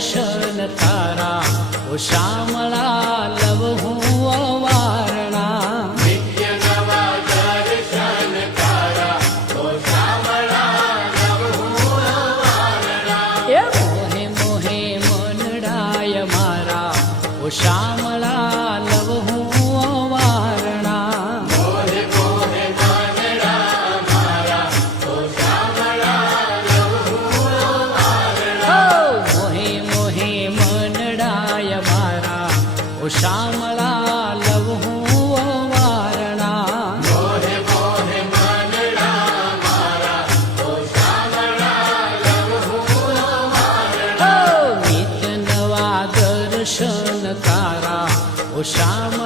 દર્શન તારા ઓ શ્યામળા લવ હું અવારણા નિત્ય નવા દર્શન તારા ઓ શ્યામળા લવ હું અવારણા એ મોહે મોહે મનડાય મારા ઓ શ્યામળા લવ હું અવારણા મોહે મોહે મનડા મારા ઓ શ્યામળા લવ હું અવારણા મોહે મોહે મનડાય મારા ઓ શ્યામળા લવ હું અવારણા મોહે મોહે મનડા મારા ઓ શ્યામળા લવ હું અવારણા નિત્ય નવા દર્શન તારા ઓ શ્યામ